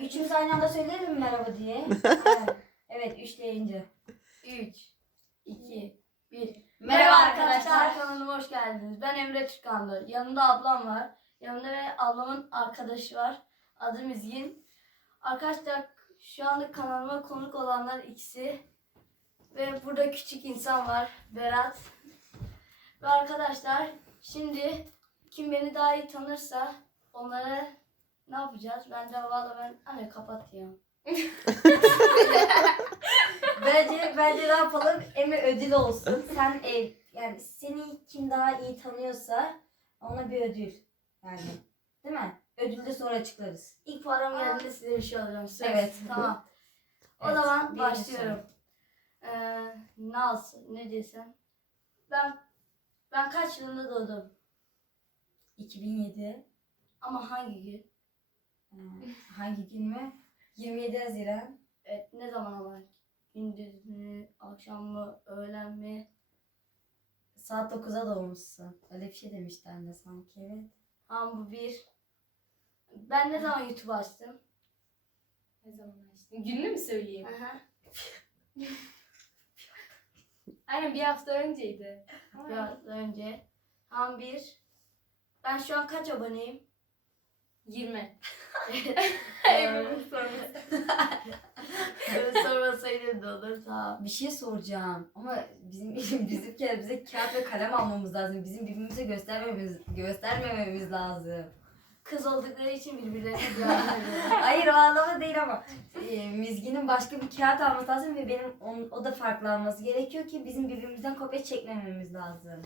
Üçümüz aynı anda söyleyelim mi merhaba diye? evet. evet, üç deyince. 3, 2, 1. Merhaba arkadaşlar. Kanalıma hoş geldiniz. Ben Emre Türkanlı. Yanımda ablam var. Yanımda ve ablamın arkadaşı var. Adı Mizgin. Arkadaşlar şu anlık kanalıma konuk olanlar ikisi. Ve burada küçük insan var. Berat. Ve arkadaşlar şimdi kim beni daha iyi tanırsa onlara yapacağız? Bence valla ben anne kapat ya. Bence, bence ne yapalım? Emre ödül olsun. Sen ev, yani seni kim daha iyi tanıyorsa ona bir ödül. Yani değil mi? Ödülü de sonra açıklarız. İlk param geldiğinde size bir şey alacağım. Söz. Evet. Tamam. O Evet, zaman başlıyorum. Ee, ne alsın, ne desem. Ben ben kaç yılında doğdum? 2007. Ama hangi gün? Ee, hangi gün mü? 27 Haziran. Evet, ne zaman ama? Gündüz mü, akşam mı, öğlen mi? Saat 9'a doğmuşsun. Öyle bir şey demişti anne sanki evet. Ama bu bir. Ben ne zaman YouTube açtım? Ne zaman açtın? Gününü mü söyleyeyim? Aha. Aynen bir hafta önceydi. Biraz önce. Tam bir. Ben şu an kaç aboneyim? 20. Emre'nin sorusu. Böyle sormasaydı da olur. Tamam. Bir şey soracağım ama bizim bizimkiler bize kağıt ve kalem almamız lazım. Bizim birbirimize göstermemiz göstermememiz lazım. Kız oldukları için birbirlerine. Hayır o anlamda değil ama e, Mizgin'in başka bir kağıt alması lazım ve benim on- o da farklı alması gerekiyor ki bizim birbirimizden kopya çekmememiz lazım.